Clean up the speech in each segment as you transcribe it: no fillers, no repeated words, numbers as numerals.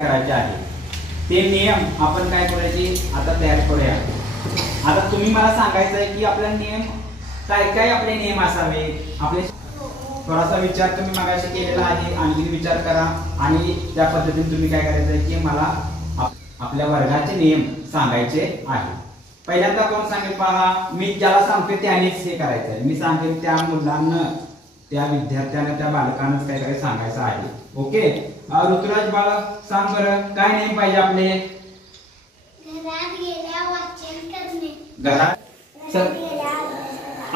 करायचे आहे ते नियम आपण काय करायचे आता तयार करूया। आता तुम्ही मला सांगायचं आहे की आपला नियम काय काय आपले नियम असावे। आपले थोडासा विचार तुम्ही मागाशी केलेला आहे, आणखी विचार करा आणि त्या पद्धतीने तुम्ही काय करायचं आहे की मला आपल्या वर्गाचे नियम सांगायचे आहे। पहिल्यांदा कोण सांगेल पहा, मी ज्याला सांगते त्यानेच हे करायचं आहे। मी सांगेल त्या मुलांना, त्या विद्यार्थ्यांना, त्या बालकांनाच काय काय सांगायचं आहे। ओके, ऋतुराज बाळा सांग बरं काय नियम पाहिजे आपले। घरात गेल्या वाचन करणे, घरात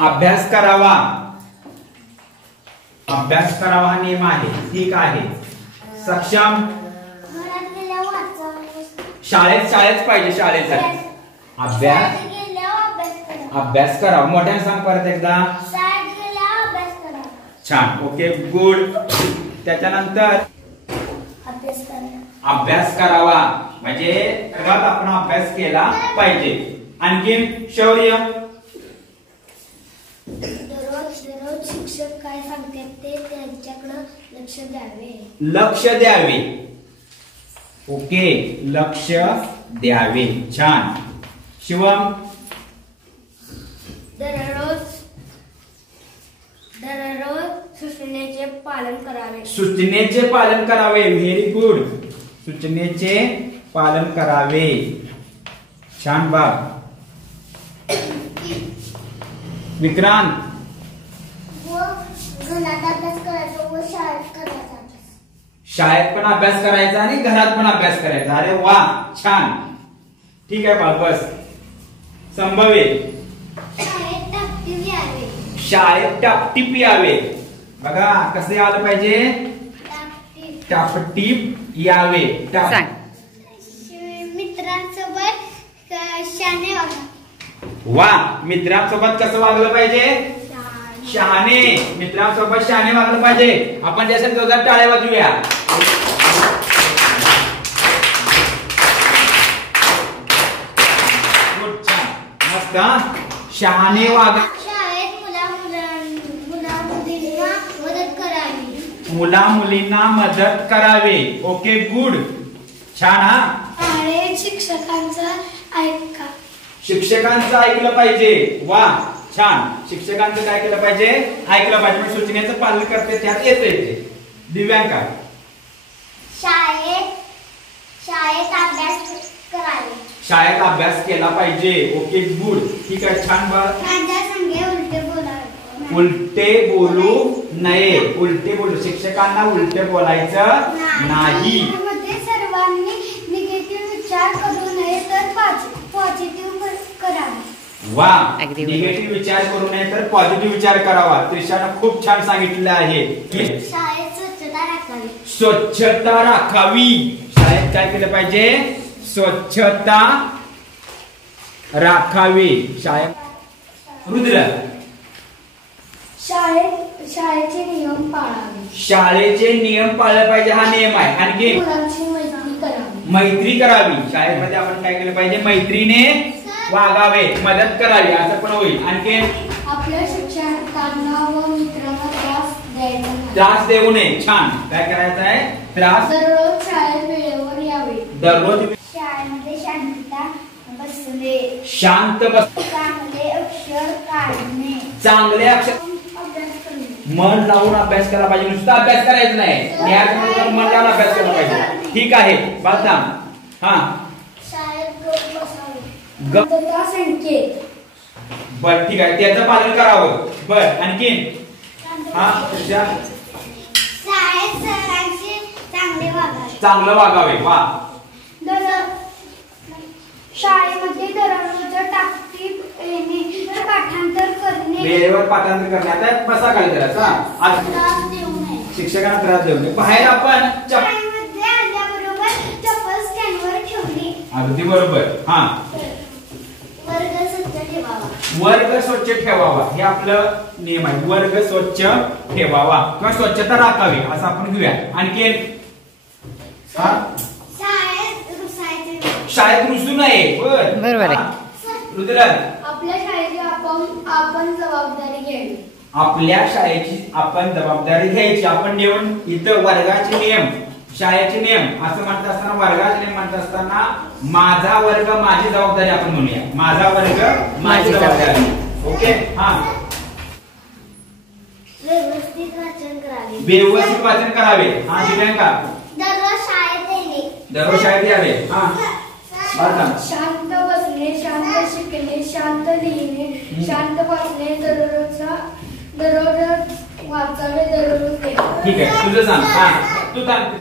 अभ्यास करावा, अभ्यास करावा हा नियम आहे, ठीक आहे। सक्षम घरात गेल्या वाचन, शाळेत पाहिजे, शाळेत अभ्यास अभ्यास करावा। मोठ्याने सांग परत एकदा, शाळेत गेल्या अभ्यास करावा। छान, ओके गुड। त्याच्यानंतर अभ्यास करावा म्हणजे घरात आपण अभ्यास केला पाहिजे। आणखी शौर्य दररोज शिक्षक काय सांगतात ते त्यांच्याकडे लक्ष द्यावे, लक्ष द्यावे। ओके, लक्ष द्यावे, छान। शिवम दररोज सूचनेचे पालन करावे, सूचनेचे पालन करावे, व्हेरी गुड। सूचनेचे पालन करावे, छान बाब। विक्रांत व घरात अभ्यास करायचा व शाळेत करायचा अभ्यास, शाळेत पण अभ्यास करायचा आणि घरात पण अभ्यास करायचा। अरे वा, छान, ठीक आहे बाळ, बस। संभवे शाळेत टापटीप यावे, शाळेत टापटीप यावे। बघा कसे आलं पाहिजे, टापटीप यावे। मित्रांसोबत शहाणे वागा, वा, मित्रांसोबत कसं वागलं पाहिजे, शहाणे। मित्रांसोबत शहाणे वागलं पाहिजे। आपण त्यासाठी जोरदार टाळ्या वाजवूया। गुड, छान, मस्त, शहाणे वाग। शाळेत मदत करावी, मुला मुलींना मदत करावे। ओके गुड, छान। हा, शाळेत शिक्षकांचं ऐका, शिक्षकांचं ऐकलं पाहिजे। वा, छान, शिक्षकांचं काय केलं पाहिजे, ऐकलं पाहिजे। म्हणजे सूचनेचं पालन करते त्यात येते ते। दिव्यांका शाळेत अभ्यास करावे, शाळेत अभ्यास केला पाहिजे। ओके गुड, ठीक आहे, छान बाळ। माझ्या संगे उलटे बोलावे, उलटे बोलू नये, उलटे बोलू, शिक्षकांना उलटे बोलायचं नाही। सर्वांनी निगेटिव्ह विचार करू नये तर पॉझिटिव्ह करावे, वा, निगेटिव्ह विचार करू नये तर पॉझिटिव्ह विचार करावा। त्रिशानं खूप छान सांगितलं आहे की शाळेत स्वच्छता राखावी, स्वच्छता राखावी। शाळेत काय केलं पाहिजे, स्वच्छता राखावी। शाळेत रुद्र शाळेचे नियम पाळावे, शाळेचे नियम पाळले पाहिजे, हा नियम आहे। आणखी मुलांची मैत्री करावी, मैत्री करावी। शाळेमध्ये आपण काय केलं पाहिजे, मैत्रीने वागावे, मदत करावी, असं पण होईल। आणखी आपल्या शिक्षकांना व मित्रांना त्रास द्यायचा नाही, त्रास देऊ नये, छान। काय करायचं आहे, त्रास। दररोज शाळेत वेळेवर यावे, दररोज शाळेमध्ये शांतता बसणे, शांत बस, चांगले अक्षर काढणे, चांगले अक्षर, अभ्यास करणे, मन लावून अभ्यास केला पाहिजे, नुसता अभ्यास करायचा नाही, मन लावून अभ्यास केला पाहिजे, ठीक आहे बाळा। हा, शाळेत गप बसावे, गप, संकेत, बर ठीक आहे, त्याचं पालन करावं। बर, आणखी हा, शाळेत सरांशी चांगले वागावे, चांगलं वागावे, वा। शाळेमध्ये दररोज टापटीप येणे, पाठांतर करणे, वेळेवर पाठांतर करणे। आता बसा काय करायचं, त्रास देऊ नये, शिक्षकांना त्रास देऊ नये। बाहेर आपण शाळेमध्ये आल्याबरोबर चप्पल स्टँडवर ठेवणे, अगदी बरोबर, हा। वर्ग स्वच्छ ठेवावा, वर्ग स्वच्छ ठेवावा, हे आपलं नियम आहे। वर्ग स्वच्छ ठेवावा किंवा स्वच्छता राखावी असं आपण घेऊया। आणखी हा, शाळेत रुसू नये, बरोबर आहे रुद्र। आपल्या शाळेची आपण जबाबदारी घ्यावी, आपल्या शाळेची आपण जबाबदारी घ्यायची। आपण येऊन इथं वर्गाचे नियम शाळेचे नियम असं म्हणत असताना, वर्गाचे नियम म्हणत असताना माझा वर्ग माझी जबाबदारी आपण म्हणूया. माझा वर्ग माझी जबाबदारी. ओके. हा, व्यवस्थित वाचन करावे. व्यवस्थित वाचन करावे. हा दिव्यांका, दररोज शाळेत येणे. दररोज शाळेत यावे. हा बाळका, शांत बसणे, शांत शिकणे, शांत लिहिणे, शांत वाचणे, दररोज वाचावे, दररोज. ठीक आहे तुझं सांग. हा तू सांग.